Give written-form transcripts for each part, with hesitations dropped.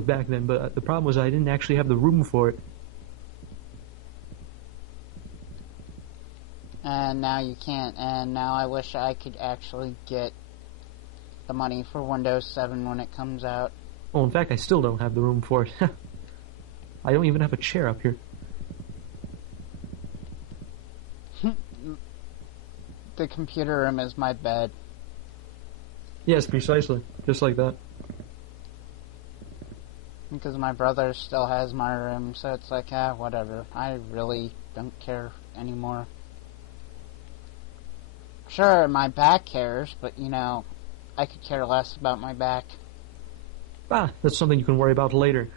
back then, but the problem was I didn't actually have the room for it. And now you can't, and now I wish I could actually get the money for Windows 7 when it comes out. Well, in fact, I still don't have the room for it. I don't even have a chair up here. The computer room is my bed. Yes, precisely. Just like that. Because my brother still has my room, so it's like, whatever. I really don't care anymore. Sure, my back cares, but, I could care less about my back. That's something you can worry about later.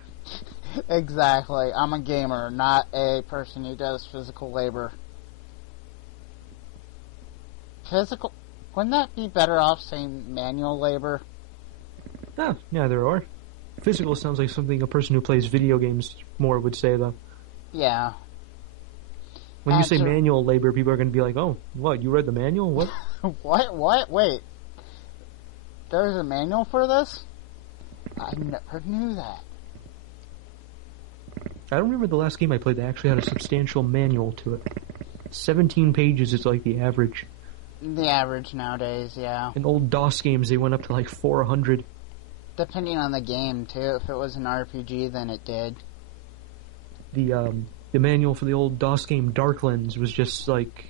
Exactly. I'm a gamer, not a person who does physical labor. Physical... Wouldn't that be better off saying manual labor? Neither or. Physical sounds like something a person who plays video games more would say, though. Yeah. When you say manual labor, people are going to be like, oh, what, you read the manual? What? What? Wait. There's a manual for this? I never knew that. I don't remember the last game I played that actually had a substantial manual to it. 17 pages is like the average. The average nowadays, yeah. In old DOS games, they went up to like 400. Depending on the game, too. If it was an RPG, then it did. The manual for the old DOS game Darklands was just like...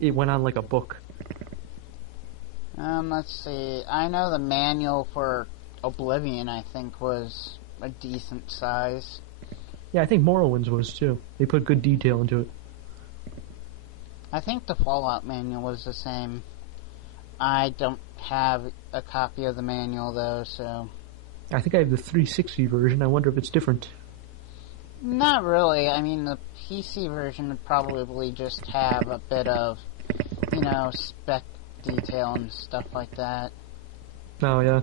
It went on like a book. Let's see. I know the manual for Oblivion, I think, was a decent size. Yeah, I think Morrowind's was, too. They put good detail into it. I think the Fallout manual was the same. I don't have a copy of the manual, though, so... I think I have the 360 version. I wonder if it's different. Not really. I mean, the PC version would probably just have a bit of, spec detail and stuff like that. Oh, yeah.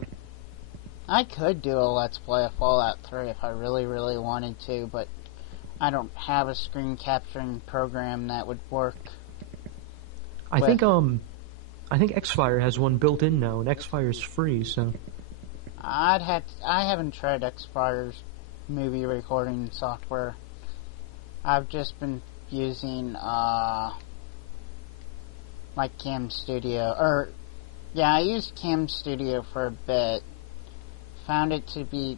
I could do a Let's Play of Fallout 3 if I really, really wanted to, but I don't have a screen capturing program that would work. I think Xfire has one built in now, and Xfire's free, so... I haven't tried Xfire's movie recording software. I've just been using, like Cam Studio, I used Cam Studio for a bit. Found it to be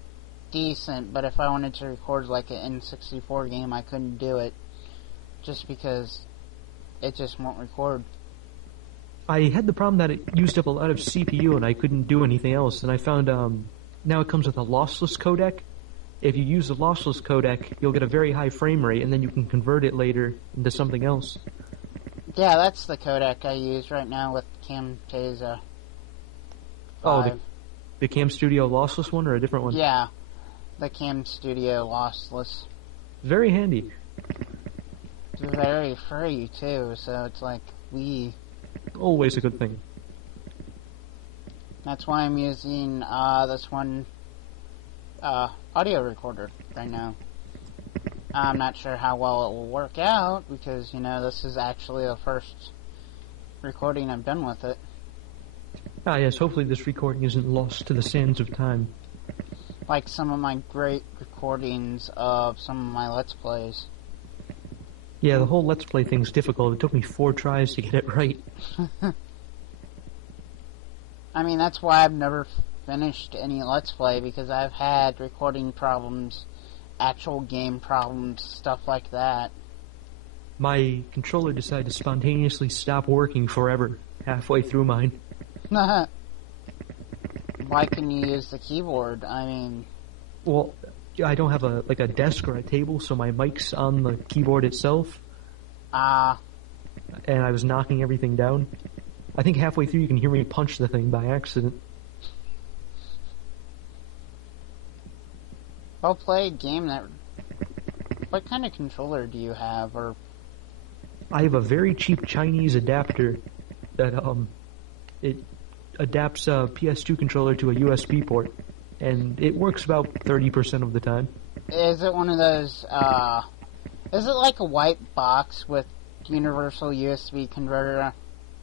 decent, but if I wanted to record like an N64 game, I couldn't do it. Just because it just won't record. I had the problem that it used up a lot of CPU and I couldn't do anything else, and I found now it comes with a lossless codec. If you use the lossless codec, you'll get a very high frame rate, and then you can convert it later into something else. Yeah, that's the codec I use right now with Camtasia 5. Oh, the Cam Studio lossless one or a different one? Yeah, the Cam Studio lossless. Very handy. It's very free, too, so it's like, Always a good thing. That's why I'm using this one audio recorder right now. I'm not sure how well it will work out because, this is actually the first recording I've done with it. Yes, hopefully this recording isn't lost to the sands of time. Like some of my great recordings of some of my Let's Plays. Yeah, the whole Let's Play thing's difficult. It took me 4 tries to get it right. I mean, that's why I've never finished any Let's Play, because I've had recording problems, actual game problems, stuff like that. My controller decided to spontaneously stop working forever, halfway through mine. Why can you use the keyboard? I mean... Well, I don't have a desk or a table, so my mic's on the keyboard itself. And I was knocking everything down. I think halfway through you can hear me punch the thing by accident. I'll play a game that... What kind of controller do you have, or... I have a very cheap Chinese adapter that, it adapts a PS2 controller to a USB port. And it works about 30% of the time. Is it one of those, is it like a white box with universal USB converter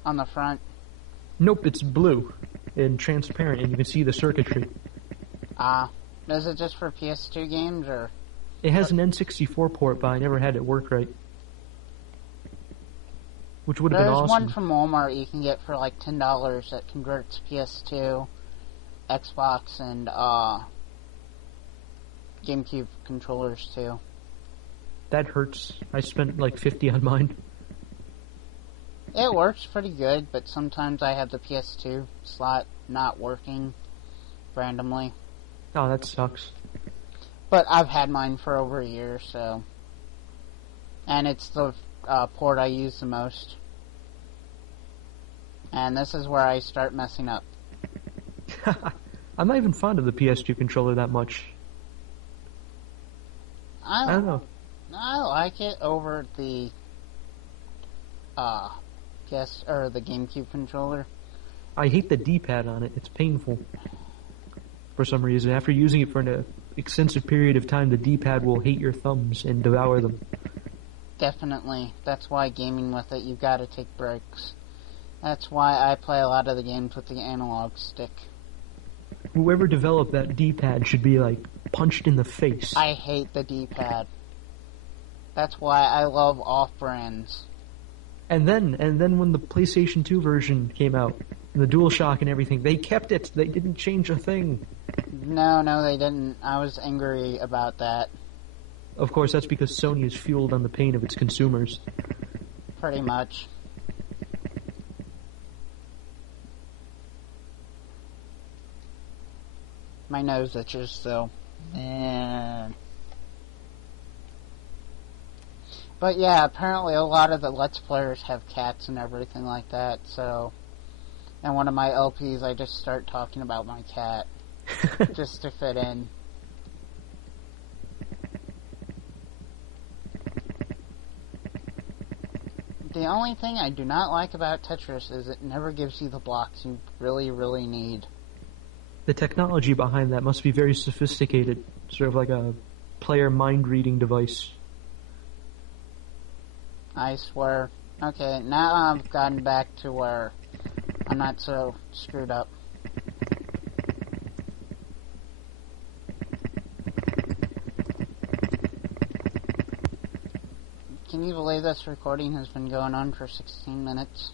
on the front? Nope, it's blue and transparent, and you can see the circuitry. Is it just for PS2 games, or? It has an N64 port, but I never had it work right. Which would have been There's awesome. one from Walmart you can get for like $10 that converts PS2, Xbox, and GameCube controllers too. That hurts. I spent like $50 on mine. It works pretty good, but sometimes I have the PS2 slot not working randomly. Oh, that sucks. But I've had mine for over a year, so... And it's the port I use the most. And this is where I start messing up. I'm not even fond of the PS2 controller that much. I don't know. I like it over the the GameCube controller. I hate the D-pad on it. It's painful. For some reason. After using it for an extensive period of time, the D-pad will hate your thumbs and devour them. Definitely. That's why gaming with it, you've got to take breaks. That's why I play a lot of the games with the analog stick. Whoever developed that D-pad should be, like, punched in the face. I hate the D-pad. That's why I love off-brands. And then when the PlayStation 2 version came out, the DualShock and everything, they kept it. They didn't change a thing. No, they didn't. I was angry about that. Of course, that's because Sony is fueled on the pain of its consumers. Pretty much. My nose itches, so... But yeah, apparently a lot of the Let's Players have cats and everything like that, so... And one of my LPs, I just start talking about my cat. Just to fit in. The only thing I do not like about Tetris is it never gives you the blocks you really, really need. The technology behind that must be very sophisticated. Sort of like a player mind-reading device. I swear. Okay, now I've gotten back to where I'm not so screwed up. Can you believe this recording has been going on for 16 minutes?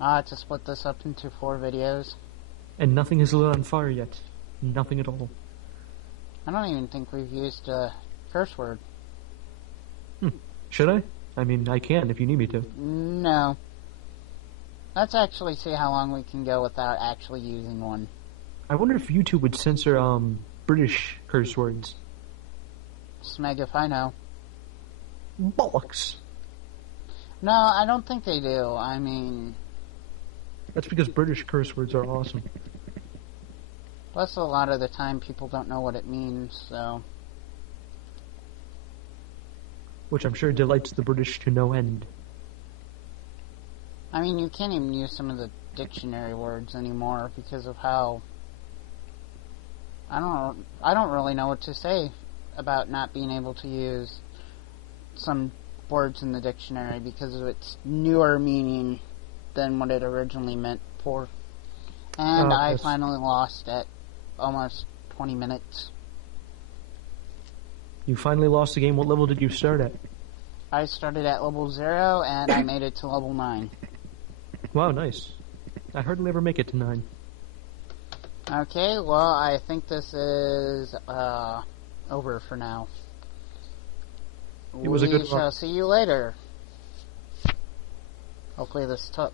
I have to split this up into 4 videos. And nothing is lit on fire yet. Nothing at all. I don't even think we've used a curse word. Should I? I mean, I can if you need me to. No. Let's actually see how long we can go without actually using one. I wonder if YouTube would censor, British curse words. Smeg if I know. Bollocks! No, I don't think they do. I mean... That's because British curse words are awesome. Plus, a lot of the time, people don't know what it means, so... Which I'm sure delights the British to no end. I mean, you can't even use some of the dictionary words anymore because of how... I don't really know what to say about not being able to use some words in the dictionary because of its newer meaning than what it originally meant for. And I finally lost at almost 20 minutes. You finally lost the game. What level did you start at? I started at level 0 and I made it to level 9. Wow, nice. I hardly ever make it to 9. Okay, well, I think this is over for now. It was a good We shall see you later. Hopefully this took.